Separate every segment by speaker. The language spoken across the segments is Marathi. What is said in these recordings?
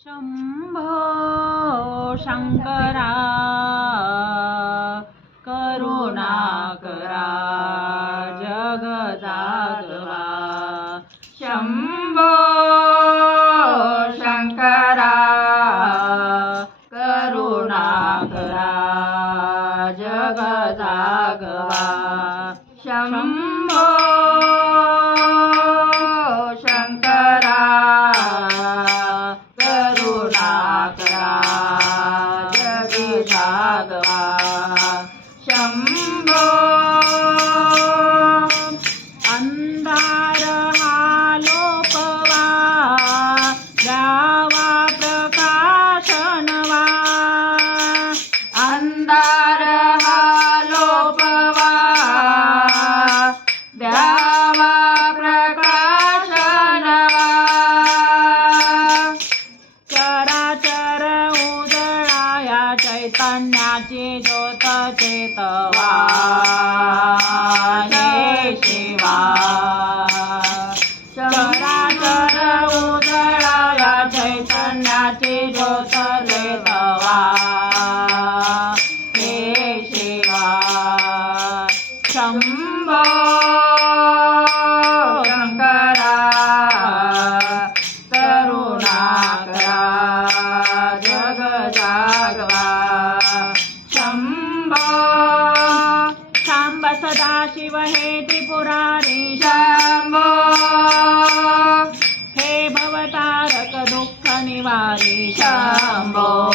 Speaker 1: शंभो शंकरा करुणा करा जग जागवा. शंभो शंकरा करुणा करा जग जागवा. शंभो चैतन्याची ज्योत चेतवा हे शिवा. शिव हे त्रिपुरारी शंभो। हे भवतारक दुःख निवारी शंभो।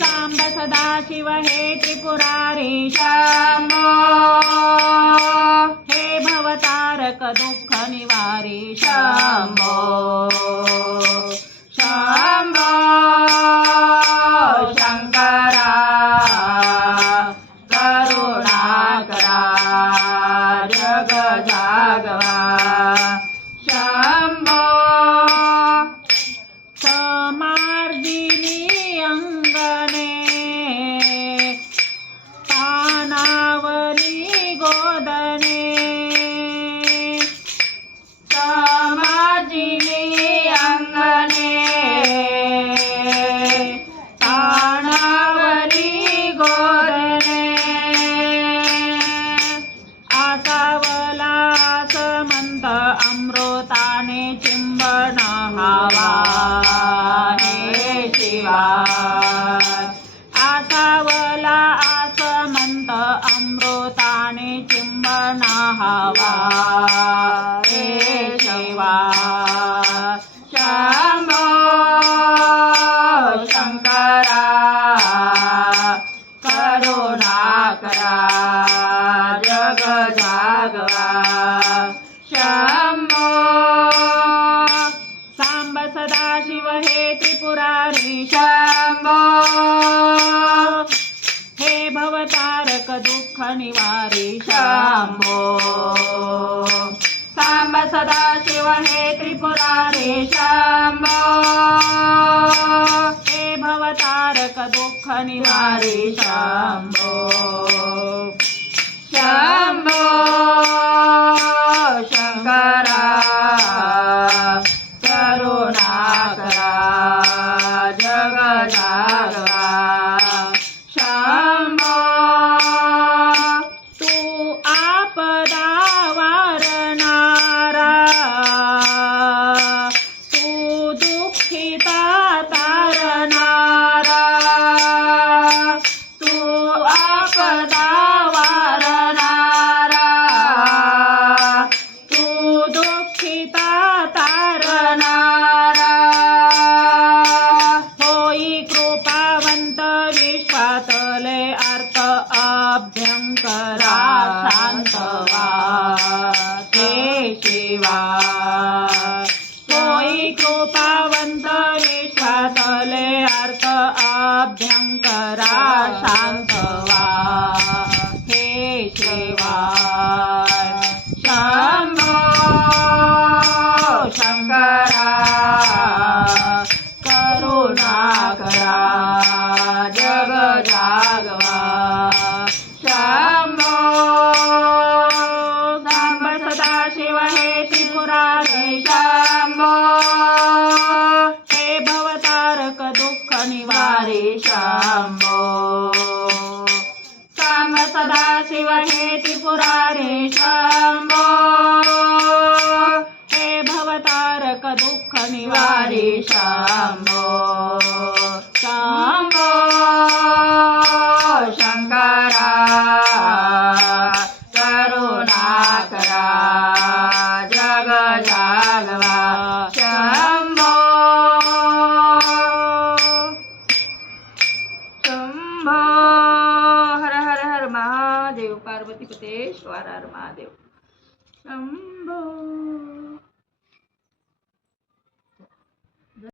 Speaker 1: सांब सदाशिव हे त्रिपुरारी शंभो। हे भवतारक दुःख निवारी शंभो। शंभो। शंकरा जग हवा रे शिवा शंभो शंकरा करुणा करा जग जागवा शंभो सांब सदाशिव हे त्रिपुरारी शंभो हे भवतारक दुःख निवारी शंभो सदा सदाशिव हे त्रिपुरारी शंभो हे भवतारक दुःख निवारे शंभो शंभो સભ્યં કર शनिवारे शांबो श्याम सदा शिव हे त्रिपुरारे शांबो हे भवतारक दुःख निवारे शांबो शङ्करा करुणाकरा। પાર્વતી પતેશ્વર મહાદેવ. શંભો